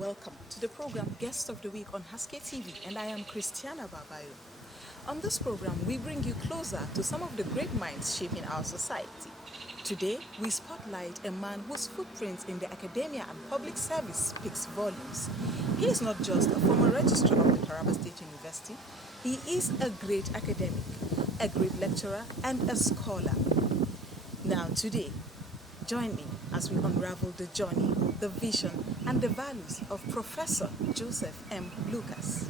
welcome to the program Guest of the Week on Haske TV, and I am Christiana Babayo. On this program, we bring you closer to some of the great minds shaping our society. Today, we spotlight a man whose footprint in the academia and public service speaks volumes. He is not just a former registrar of the Taraba State University, he is a great academic, a great lecturer, and a scholar. Now, today, join me as we unravel the journey, the vision, and the values of Professor Joseph M. Lucas.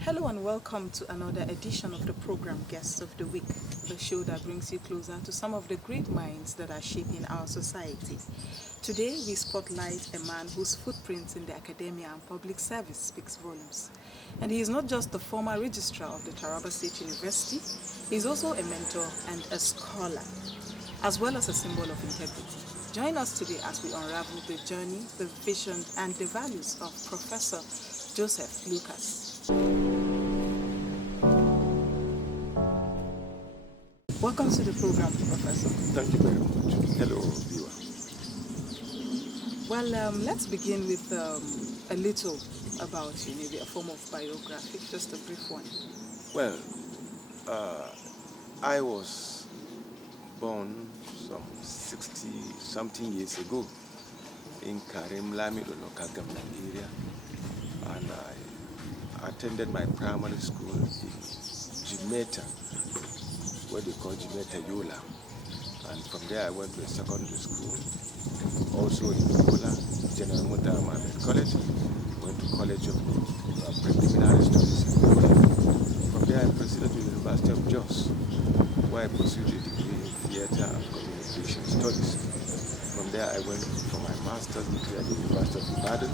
Hello and welcome to another edition of the program Guests of the Week, the show that brings you closer to some of the great minds that are shaping our society. Today we spotlight a man whose footprint in the academia and public service speaks volumes. And he is not just the former registrar of the Taraba State University, he is also a mentor and a scholar, as well as a symbol of integrity. Join us today as we unravel the journey, the vision, and the values of Professor Joseph Lucas. Welcome to the program, Professor. Thank you very much. Hello, viewer. Well, let's begin with a little about you, maybe a form of biography, just a brief one. Well, I was born some 60-something years ago in Karim Lamido local government area, and I attended my primary school in Jimeta, what they call Jimeta Yola, and from there I went to a secondary school, also in Yola, General Muta Mohammed College, went to College of Preliminary Studies. From there I proceeded to the University of Jos, where I pursued a degree in Theatre and Communication Studies. From there I went for my master's degree at the University of Ibadan,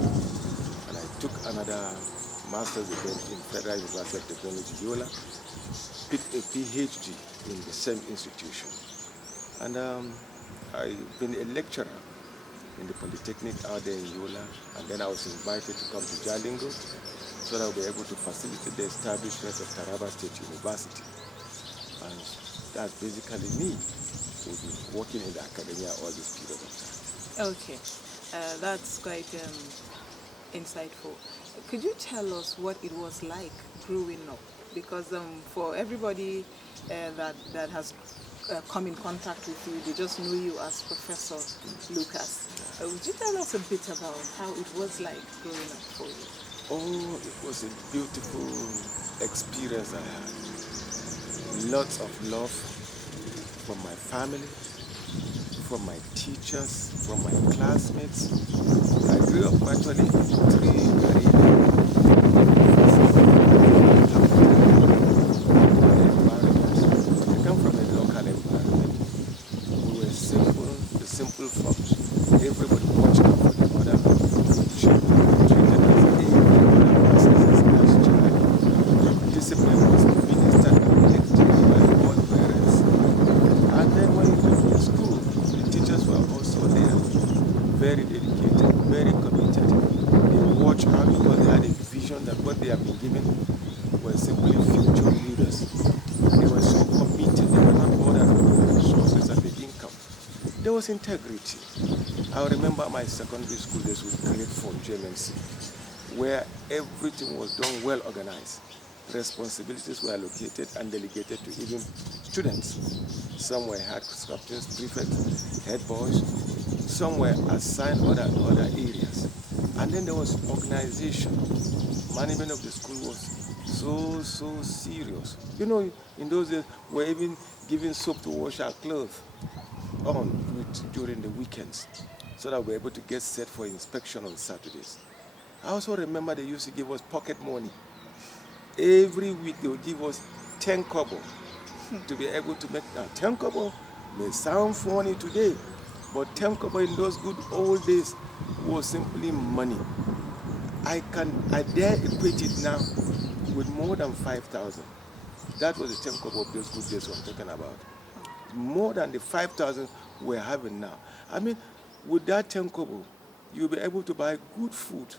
and I took another master's degree in Federal University of Technology Yola, picked a PhD in the same institution. And I've been a lecturer in the Polytechnic out there in Yola, and then I was invited to come to Jalingo so that I'll be able to facilitate the establishment of Taraba State University. And that's basically me, who's been working in the academia all this period of time. Okay, that's quite insightful. Could you tell us what it was like growing up? Because for everybody that has come in contact with you, they just know you as Professor Lucas. Would you tell us a bit about how it was like growing up for you? Oh, it was a beautiful experience I had. Lots of love from my family, from my teachers, from my classmates. I grew up actually in three very environments. I come from a local environment. We were simple folks. Everybody watched out for the other. Children treated as as child. Discipline was administered and lectured by all parents. And then when you went to school, the teachers were also there, very dedicated, very committed. They watched out because they had a vision that what they have been given were simply future leaders. They were so committed, they were not bothered with the resources and the income. There was integrity. I remember my secondary school days with grade 4 GMMC, where everything was done well organized. Responsibilities were allocated and delegated to even students. Some were head captains, prefects, head boys. Some were assigned other areas. And then there was organization. Management of the school was so serious. You know, in those days, we were even given soap to wash our clothes during the weekends, so that we were able to get set for inspection on Saturdays. I also remember they used to give us pocket money. Every week they would give us 10 kobo to be able to make. Now 10 kobo may sound funny today, but 10 kobo in those good old days was simply money. I dare equate it now with more than 5,000. That was the 10 kobo of those good days we're talking about. More than the 5,000 we're having now. I mean, with that 10 kobo, you'll be able to buy good food.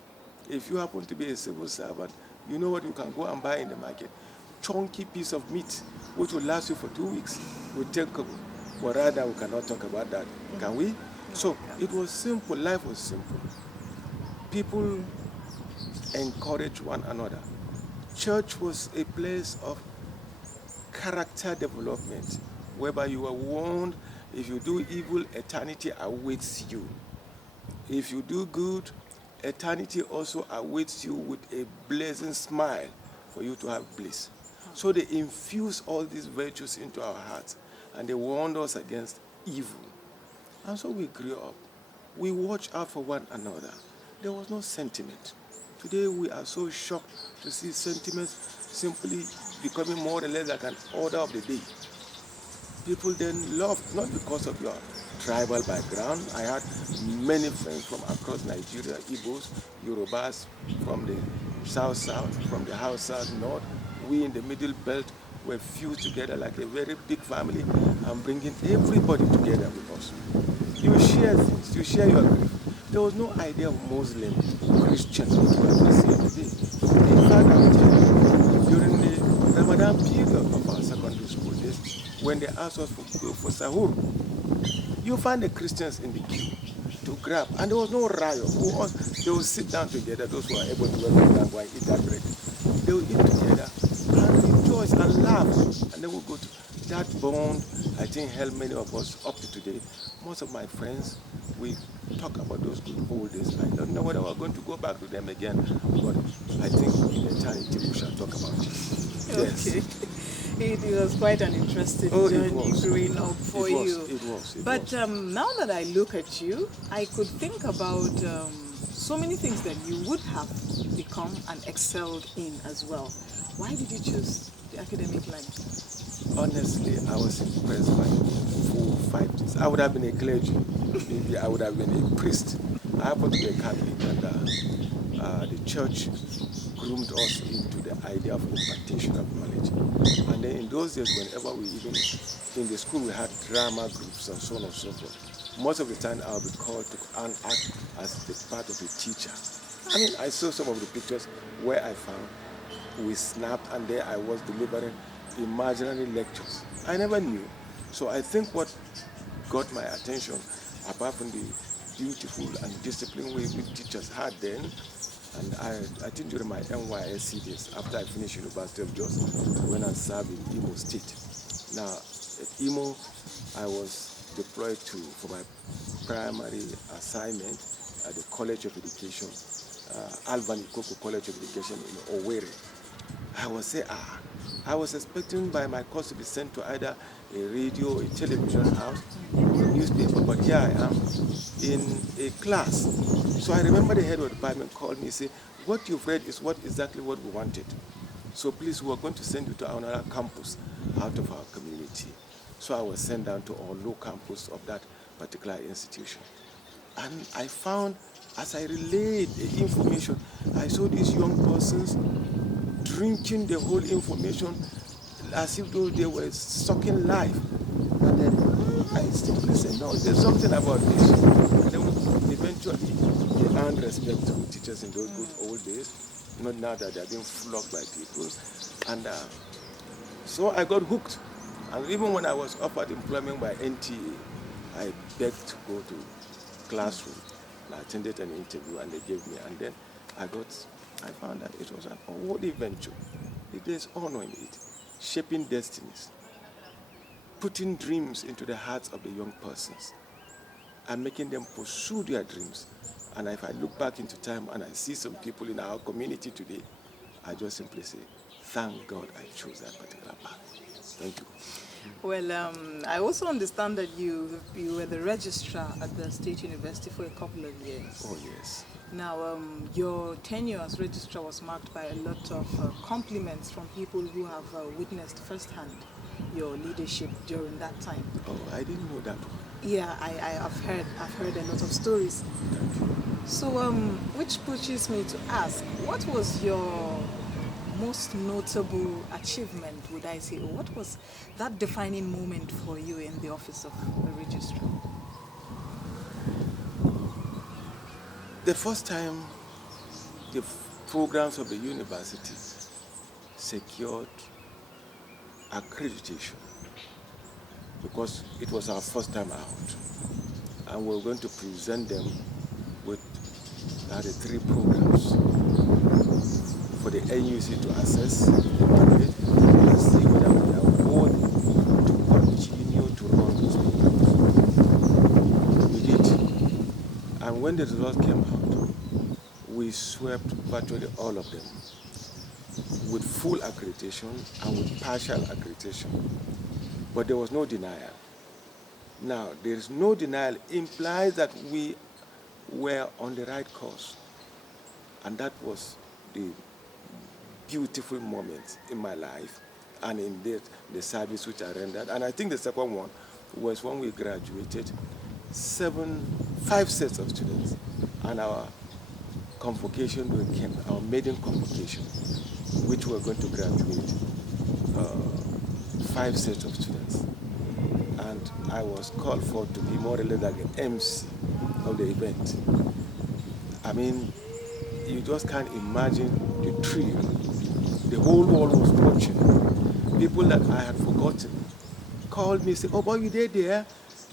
If you happen to be a civil servant, you know what you can go and buy in the market. Chunky piece of meat, which will last you for 2 weeks with 10 kobo. But rather, we cannot talk about that. Can we? So it was simple, life was simple. People encouraged one another. Church was a place of character development, whereby you were warned if you do evil, eternity awaits you. If you do good, eternity also awaits you with a blessing smile for you to have bliss. So they infuse all these virtues into our hearts and they warned us against evil. And so we grew up. We watched out for one another. There was no sentiment. Today we are so shocked to see sentiments simply becoming more or less like an order of the day. People then loved, not because of your tribal background. I had many friends from across Nigeria, Igbos, Yorubas, from the south, from the Hausa, north. We in the middle belt were fused together like a very big family and bringing everybody together with us. You share things, you share your grief. There was no idea of Muslim, Christian, what we see today. In fact, I will tell you, during the Ramadan period of our secondary school days, when they asked us for sahur, you find the Christians in the queue to grab, and there was no riot. They will sit down together, those who are able to work and go and eat that bread. They will eat together and rejoice and laugh, and then we'll go to that bond. I think held many of us up to today. Most of my friends, we talk about those good old days. I don't know whether we're going to go back to them again, but I think in eternity we shall talk about it. Yes. Okay. It was quite an interesting journey growing up for you. It was. But now that I look at you, I could think about so many things that you would have become and excelled in as well. Why did you choose the academic line? Honestly, I was impressed by 4 or 5 things. I would have been a clergy. Maybe I would have been a priest. I happen to be a Catholic, and the church groomed us into the idea of impartation of knowledge. And then in those days, whenever we even, in the school we had drama groups and so on and so forth, most of the time I would be called to act as the part of a teacher. I mean, I saw some of the pictures where I found we snapped and there I was delivering imaginary lectures. I never knew. So I think what got my attention, apart from the beautiful and disciplined way we teachers had then, and I think during my NYSC days, after I finished University of Jos, I went and served in Imo State. Now, at Imo, I was deployed for my primary assignment at the College of Education, Alvan Ikoko College of Education in Owerri. I was expecting by my course to be sent to either a radio, a television house, or a newspaper, but here I am in a class. So I remember the head of the department called me and said, what you've read is exactly what we wanted. So please, we are going to send you to another campus out of our community. So I was sent down to our low campus of that particular institution. And I found, as I relayed the information, I saw these young persons drinking the whole information as if though they were sucking life. And then I simply said, no, there's something about this. And then eventually they earned respect to teachers in those good old days, not now that they're being flogged by people. And so I got hooked. And even when I was offered employment by NTA, I begged to go to classroom. And I attended an interview and they gave me. And then I found that it was an unworthy venture. There's honor in it, shaping destinies, putting dreams into the hearts of the young persons, and making them pursue their dreams. And if I look back into time and I see some people in our community today, I just simply say, thank God I chose that particular path. Thank you. Well, I also understand that you were the registrar at the State University for a couple of years. Oh, yes. Now, your tenure as registrar was marked by a lot of compliments from people who have witnessed firsthand your leadership during that time. Oh, I didn't know that one. Yeah, I've heard a lot of stories. So, which pushes me to ask, what was your most notable achievement, would I say, or what was that defining moment for you in the office of the registrar? The first time the programs of the university secured accreditation, because it was our first time out. and we're going to present them with the 3 programs for the NUC to assess, evaluate, and see whether we are worthy to continue to run those programs. We did. And when the results came out, we swept virtually all of them with full accreditation and with partial accreditation. But there was no denial. Now, there is no denial implies that we were on the right course. And that was the beautiful moment in my life and in the service which I rendered. And I think the second one was when we graduated, 5 sets of students, and our convocation came, our maiden convocation, which were going to graduate 5 sets of students. And I was called for to be more or less like an MC of the event. I mean, you just can't imagine the thrill. The whole world was watching. People that I had forgotten called me, said, "Oh boy, you there?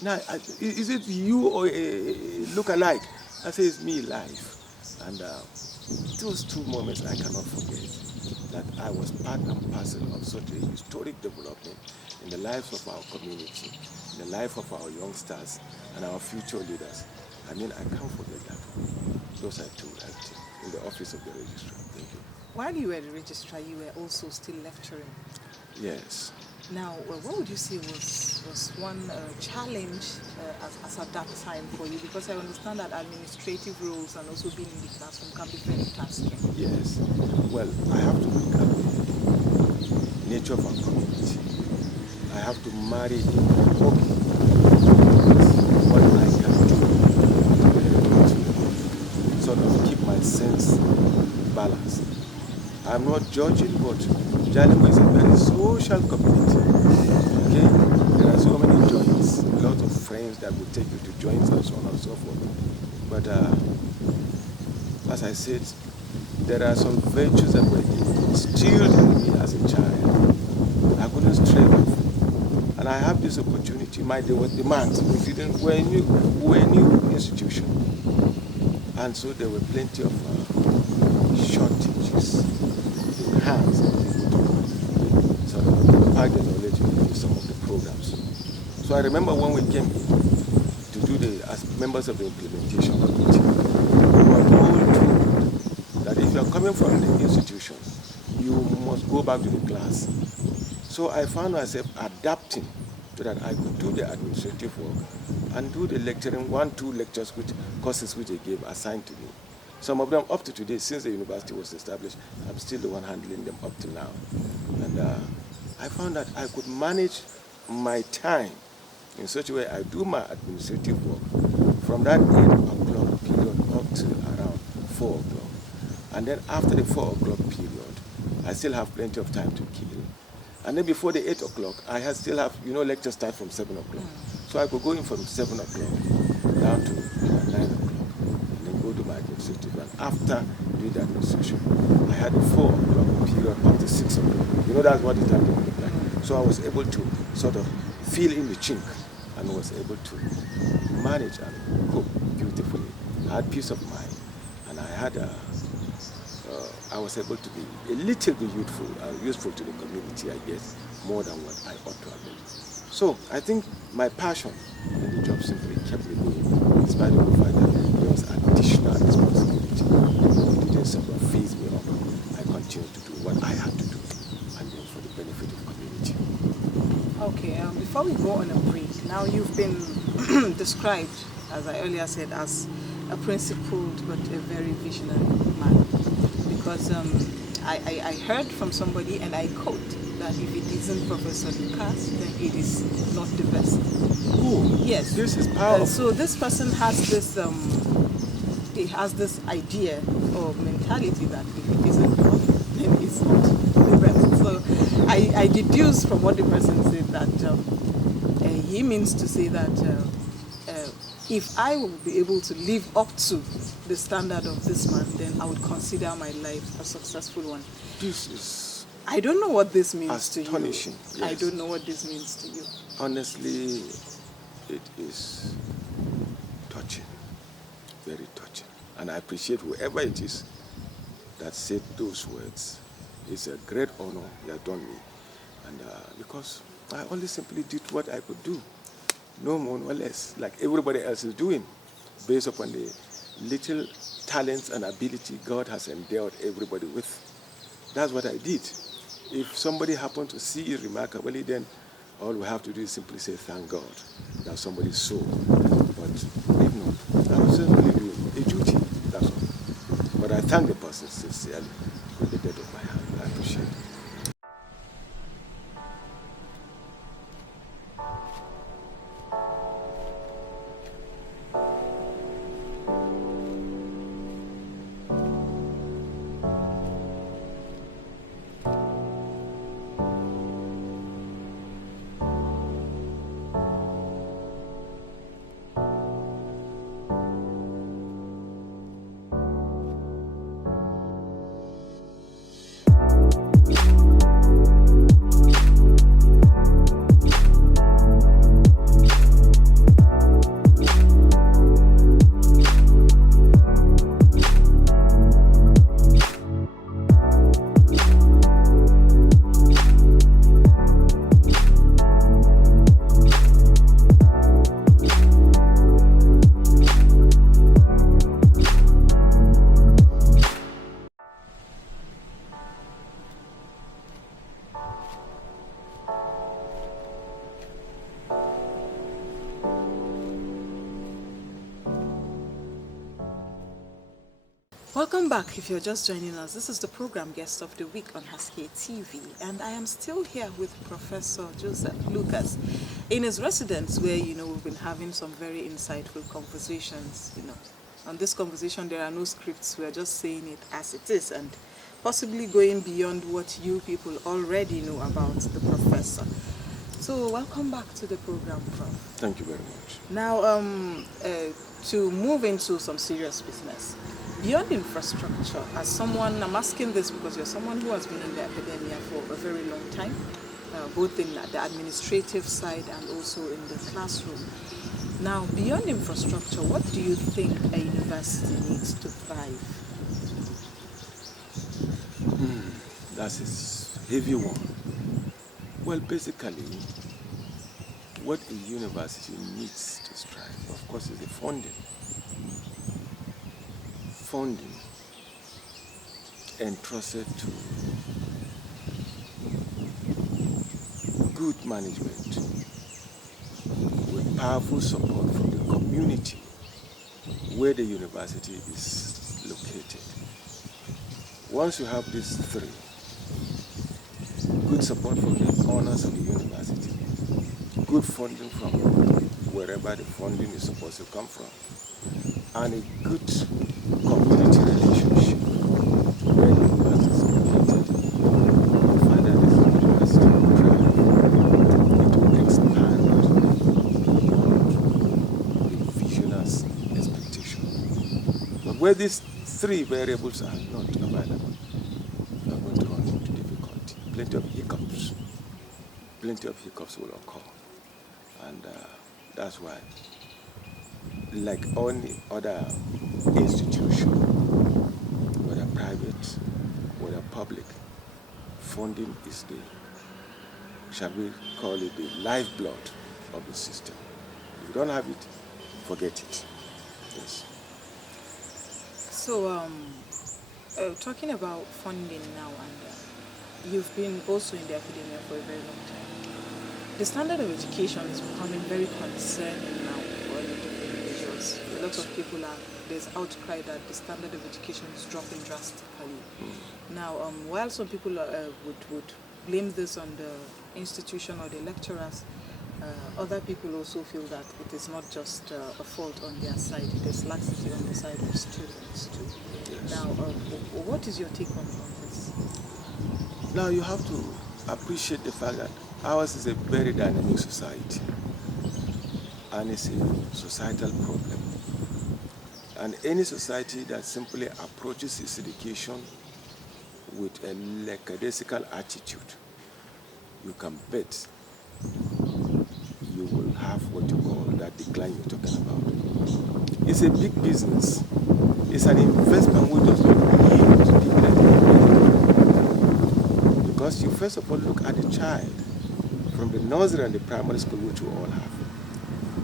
Now, is it you or a look-alike?" I said, "It's me live." And those 2 moments I cannot forget, that I was part and parcel of such a historic development in the lives of our community, in the life of our youngsters and our future leaders. I mean, I can't forget that one. Those are 2 acting in the office of the registrar. Thank you. While you were the registrar, you were also still lecturing. Yes. Now, what would you say was one challenge as at that time for you? Because I understand that administrative roles and also being in the classroom can be very tasking. Yes. Well, I have to look at the nature of our community. I have to marry what I can do to sort of keep my sense balanced. I'm not judging, but Jalingo is a very social community. Okay? There are so many joints, a lot of friends that will take you to joints and so on and so forth. But as I said, there are some virtues that were instilled in me as a child. I couldn't stray off. And I have this opportunity. There was demand. We're a new institution. And so there were plenty of shortages in hands of people to sort of impart the knowledge into some of the programs. So I remember when we came in to do as members of the implementation committee, we were all told that if you are coming from the institution, you must go back to the class. So I found myself adapting so that I could do the administrative work and do the lecturing, 1-2 lectures, courses which they gave assigned to me. Some of them up to today, since the university was established, I'm still the one handling them up to now. And I found that I could manage my time in such a way I do my administrative work from that 8 o'clock period up to around 4 o'clock. And then after the 4 o'clock period, I still have plenty of time to kill. And then before the 8 o'clock, I still have, lectures start from 7 o'clock. So I could go in from 7 o'clock down to 9 o'clock. Go to my administrative, and after doing the administration, I had a 4 o'clock period up to 6 o'clock. That's what the time looked like. So I was able to sort of fill in the chink and was able to manage and cope beautifully. I had peace of mind, and I was able to be a little bit useful to the community, I guess, more than what I ought to have been. So I think my passion in the job simply kept me going, in spite of the fact that there was additional responsibility. It didn't sort of phase me up. I continued to do what I had to do, and then for the benefit of the community. Okay, before we go on a break, now you've been described, as I earlier said, as a principled but a very visionary man. Because I heard from somebody, and I quote, that if it isn't Professor Lucas, then it is not the best. Oh, yes. This is powerful. So this person has this idea or mentality that if it isn't God, then it's not the best. So I deduce from what the person said that he means to say that if I will be able to live up to the standard of this man, then I would consider my life a successful one. This is I don't know what this means to you. astonishing. Yes. I don't know what this means to you. Honestly, it is touching, very touching. And I appreciate whoever it is that said those words. It's a great honor you have done me. And because I only simply did what I could do, no more, no less, like everybody else is doing, based upon the little talents and ability God has endowed everybody with. That's what I did. If somebody happened to see it remarkably, then all we have to do is simply say, thank God that somebody saw. But if not, I was simply doing a duty, that's all. But I thank the person sincerely with the depth of my heart. I appreciate it. Welcome back if you're just joining us. This is the program Guest of the Week on Haskell TV, and I am still here with Professor Joseph Lucas in his residence where, we've been having some very insightful conversations, On this conversation, there are no scripts. We're just saying it as it is and possibly going beyond what you people already know about the professor. So welcome back to the program, Prof. Thank you very much. Now, to move into some serious business. Beyond infrastructure, as someone, I'm asking this because you're someone who has been in the academia for a very long time, both in the administrative side and also in the classroom. Now, beyond infrastructure, what do you think a university needs to thrive? That's a heavy one. Well, basically, what a university needs to strive, of course, is the funding. Funding entrusted to good management with powerful support from the community where the university is located. Once you have these three, good support from the owners of the university, good funding from wherever the funding is supposed to come from, and a good community relationship where the university is located, you find that this university will thrive. It will expand the visionaries' expectation. But where these three variables are not available, you are going to run into difficulty. Plenty of hiccups. Plenty of hiccups will occur. And that's why, like any other institution, whether private, whether public, funding is the, shall we call it, the lifeblood of the system. If you don't have it, forget it. Yes. So, talking about funding now, and you've been also in the academia for a very long time. The standard of education is becoming very concerning now for a lot of individuals. A lot of people there's outcry that the standard of education is dropping drastically. Now, while some people would blame this on the institution or the lecturers, other people also feel that it is not just a fault on their side, there's laxity on the side of students too. Yes. Now, what is your take on this? Now you have to appreciate the fact that ours is a very dynamic society, and it's a societal problem. And any society that simply approaches its education with a lackadaisical attitude, you can bet you will have what you call that decline you're talking about. It's a big business. It's an investment which does not yield dividend. Because you first of all look at the child from the nursery and the primary school, which we all have.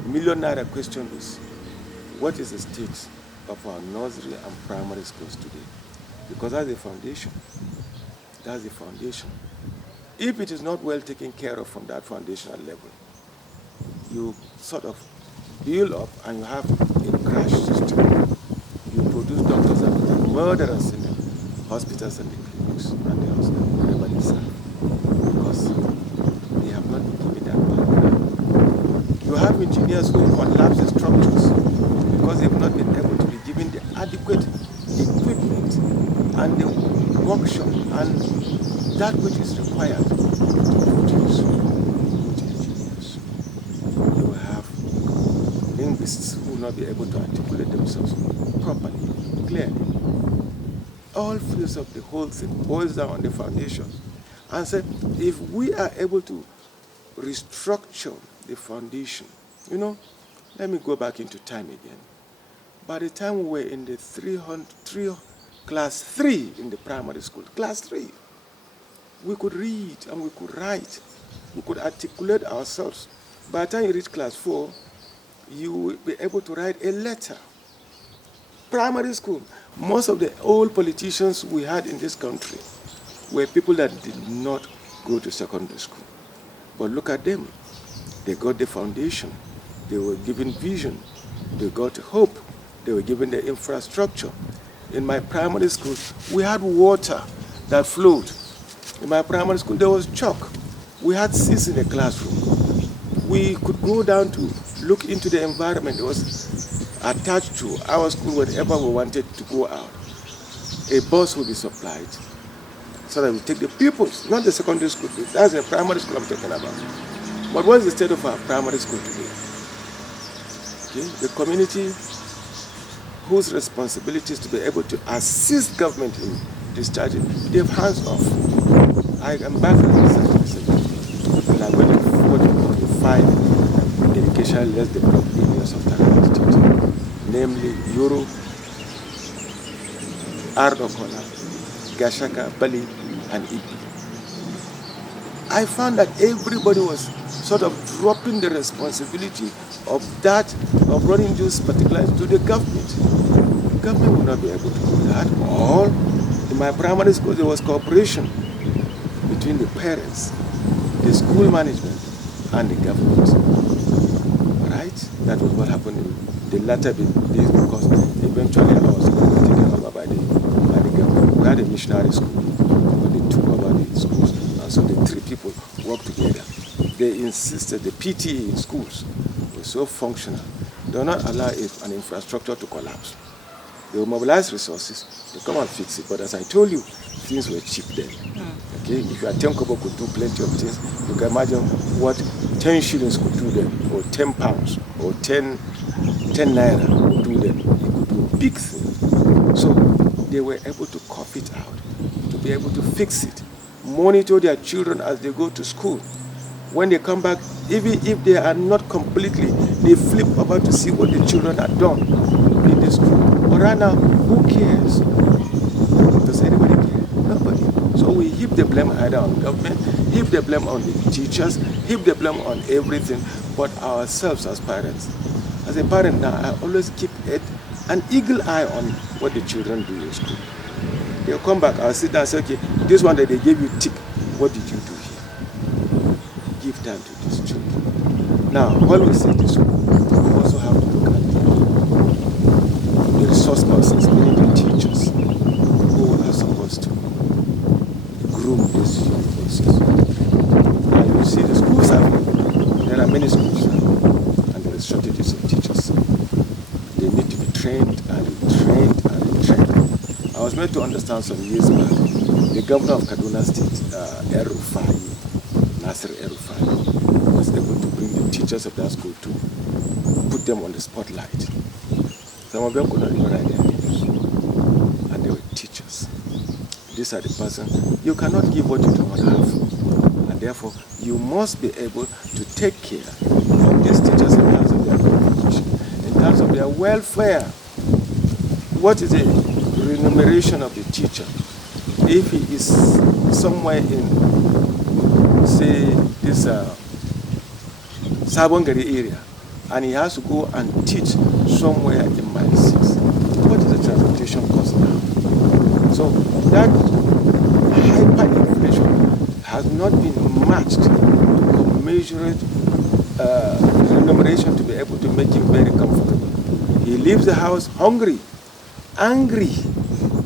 Million naira question is, what is the state of our nursery and primary schools today? Because that's the foundation. That's the foundation. If it is not well taken care of from that foundational level, you sort of build up and you have a crash system. You produce doctors and murderers in the hospitals and the clinics and the hospitals, wherever they serve. Because they have not been given that background. You have engineers who collapse the structures because they have not been able to be given the adequate equipment and the workshop and that which is required to produce good engineers. You will have linguists who will not be able to articulate themselves properly, clearly. All fields of the whole thing boils down on the foundation. And said, if we are able to restructure the foundation, let me go back into time again. By the time we were in the class 3 in the primary school, class 3, we could read and we could write. We could articulate ourselves. By the time you reach class 4, you will be able to write a letter. Primary school, most of the old politicians we had in this country were people that did not go to secondary school. But look at them. They got the foundation. They were given vision. They got hope. They were given the infrastructure. In my primary school, we had water that flowed. In my primary school, there was chalk. We had seats in the classroom. We could go down to look into the environment. It was attached to our school whenever we wanted to go out. A bus would be supplied so that we take the pupils, not the secondary school. That's the primary school I'm talking about. But what is the state of our primary school today? Okay? The community whose responsibility is to be able to assist government in discharging, they have hands off. I am back in research recently, and I'm going to forward the 5 educational less developed areas of Taraba State, namely Yoro, Ardokola, Gashaka, Bali, and Ibi. I found that everybody was sort of dropping the responsibility of running those particulars to the government. The government will not be able to do that. All in my primary school, there was cooperation between the parents, the school management, and the government. Right? That was what happened in the latter days, because eventually I was taken over by the government. We had a missionary school, but they took over the schools, and so the 3 people worked together. They insisted the PTA in schools were so functional. They will not allow an infrastructure to collapse. They will mobilize resources to come and fix it. But as I told you, things were cheap then. Okay, if you are 10 kobo could do plenty of things, you can imagine what 10 shillings could do then, or 10 pounds, or 10 naira would do then. It could do big things. So they were able to cough it out, to be able to fix it, monitor their children as they go to school. When they come back, even if they are not completely, they flip over to see what the children are done in the school. But right now, who cares? Does anybody care? Nobody. So we heap the blame either on government, heap the blame on the teachers, heap the blame on everything, but ourselves as parents. As a parent now, I always keep an eagle eye on what the children do in school. They'll come back, I'll sit down and say, okay, this one that they gave you tip, what did you do here? Give time to these children. Now, while we say this, we also have to look at the resource persons, meaning the teachers, who are supposed to groom these young persons. Now, you see the schools there are many schools now, and there is shortages of teachers. They need to be trained and trained and trained. I was made to understand some years back, the governor of Kaduna State, Nasir El-Rufai, was able to bring the teachers of that school to put them on the spotlight. Some of them could not even write their names, and they were teachers. These are the persons. You cannot give what you do not have, and therefore you must be able to take care of these teachers in terms of their terms of their welfare. What is the remuneration of the teacher if he is somewhere in, say, this Sabongari area, and he has to go and teach somewhere in Mile 6? What is the transportation cost now? So that hyperinflation has not been matched to commensurate remuneration to be able to make him very comfortable. He leaves the house hungry, angry,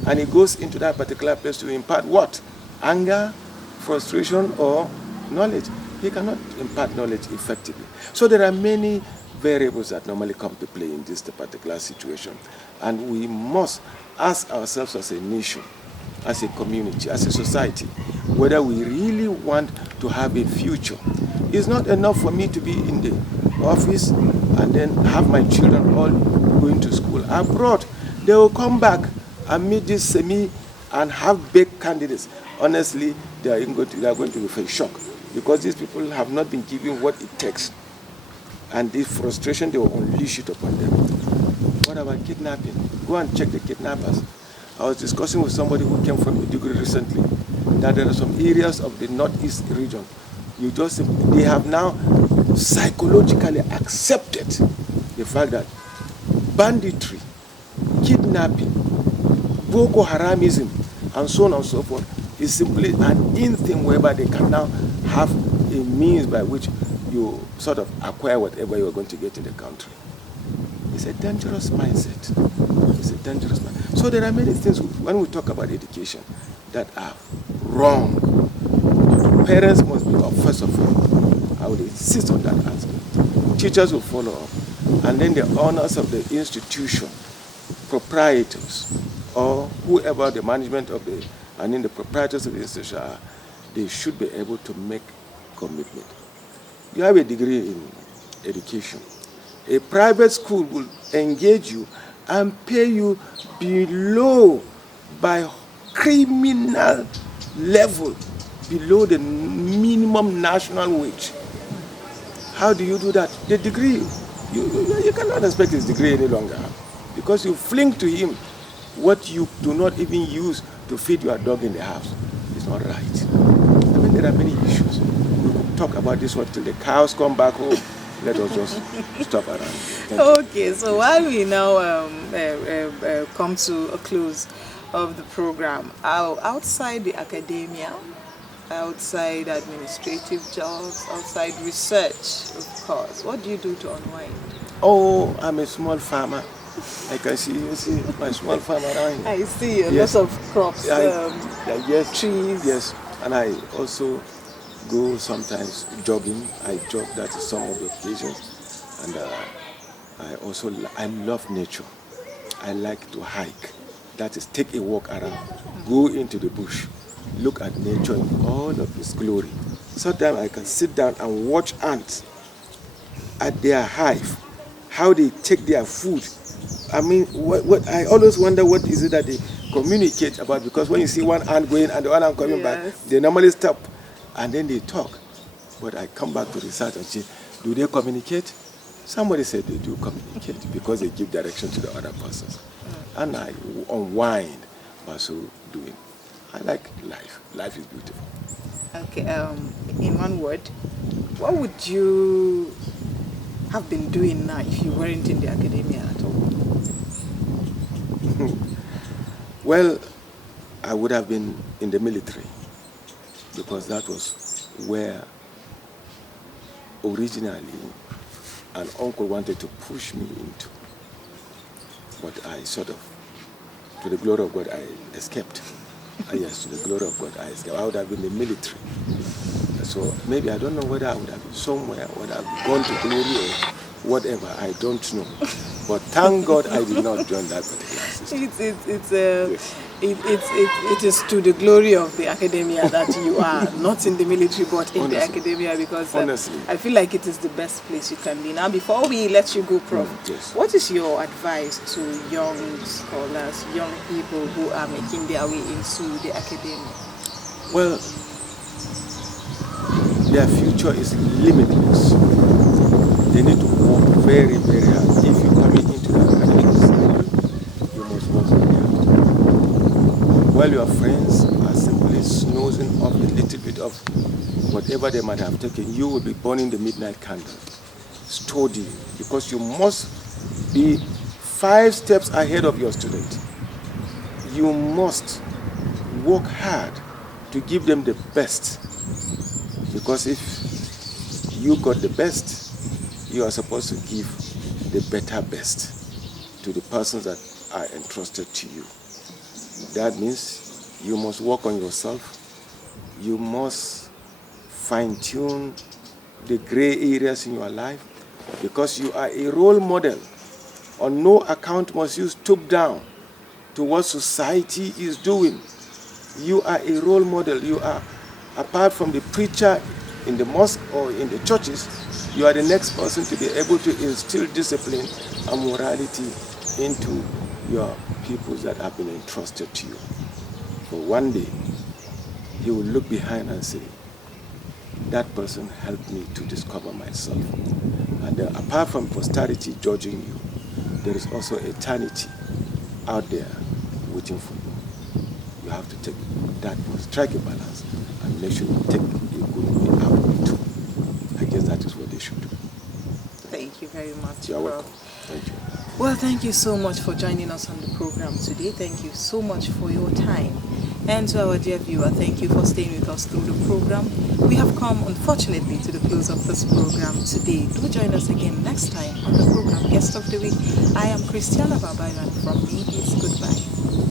and he goes into that particular place to impart what? Anger, frustration, or knowledge. He cannot impart knowledge effectively. So there are many variables that normally come to play in this particular situation. And we must ask ourselves as a nation, as a community, as a society, whether we really want to have a future. It's not enough for me to be in the office and then have my children all going to school abroad. They will come back and meet this semi and have baked candidates. Honestly, they are going to be face shock, because these people have not been given what it takes. And this frustration, they will unleash it upon them. What about kidnapping? Go and check the kidnappers. I was discussing with somebody who came from Maiduguri recently that there are some areas of the northeast region. They have now psychologically accepted the fact that banditry, kidnapping, Boko Haramism, and so on and so forth is simply an in thing whereby they can now have a means by which you sort of acquire whatever you are going to get in the country. It's a dangerous mindset. It's a dangerous mindset. So there are many things when we talk about education that are wrong. Parents must be up, first of all. I would insist on that aspect. Teachers will follow up. And then the owners of the institution, proprietors, or whoever the management of the, and then the proprietors of the institution are, they should be able to make commitment. You have a degree in education. A private school will engage you and pay you below, by criminal level, below the minimum national wage. How do you do that? The degree, you cannot expect his degree any longer, because you fling to him what you do not even use to feed your dog in the house. It's not right. I mean, there are many issues. We could talk about this one till the cows come back home. Let us just stop around. Okay, so while we now come to a close of the program, outside the academia, outside administrative jobs, outside research, of course, what do you do to unwind? Oh, I'm a small farmer. I can see my small farm around here. I see a lot of crops, yes, trees. Yes, and I also go sometimes jogging. I jog, that is some of the occasions. And I love nature. I like to hike. That is, take a walk around, go into the bush, look at nature in all of its glory. Sometimes I can sit down and watch ants at their hive, how they take their food. I mean, what I always wonder, what is it that they communicate about? Because when you see one ant going and the one ant coming back, they normally stop and then they talk. But I come back to research and say, do they communicate? Somebody said they do communicate because they give direction to the other persons. And I unwind by so doing. I like life. Life is beautiful. Okay, in one word, what would you have been doing now if you weren't in the academia at all? Well, I would have been in the military, because that was where originally an uncle wanted to push me into. But I sort of, to the glory of God, I escaped. Yes, to the glory of God, I escaped. I would have been in the military. So maybe I don't know whether I would have been somewhere, whether I would have gone to glory or whatever, I don't know. But thank God I did not join that particular system. It is to the glory of the academia that you are not in the military but in the academia, because I feel like it is the best place you can be. Now, before we let you go, Prof, yes. What is your advice to young scholars, young people who are making their way into the academia? Well, their future is limitless. They need to work very, very hard. If you commit while your friends are simply snoozing off a little bit of whatever they might have taken, you will be burning the midnight candle, studying, because you must be 5 steps ahead of your student. You must work hard to give them the best, because if you got the best, you are supposed to give the better best to the persons that are entrusted to you. That means you must work on yourself. You must fine-tune the gray areas in your life, because you are a role model. On no account must you stoop down to what society is doing. You are a role model. You are, apart from the preacher in the mosque or in the churches, you are the next person to be able to instill discipline and morality into your people that have been entrusted to you. For one day, you will look behind and say, that person helped me to discover myself. And apart from posterity judging you, there is also eternity out there waiting for you. You have to take that, strike a balance, and make sure you take a good way out too. I guess that is what they should do. Thank you very much. You are Prof. welcome. Thank you. Well, thank you so much for joining us on the program today. Thank you so much for your time. And to our dear viewer, thank you for staying with us through the program. We have come, unfortunately, to the close of this program today. Do join us again next time on the program Guest of the Week. I am Christiana Babayo, and from me is goodbye.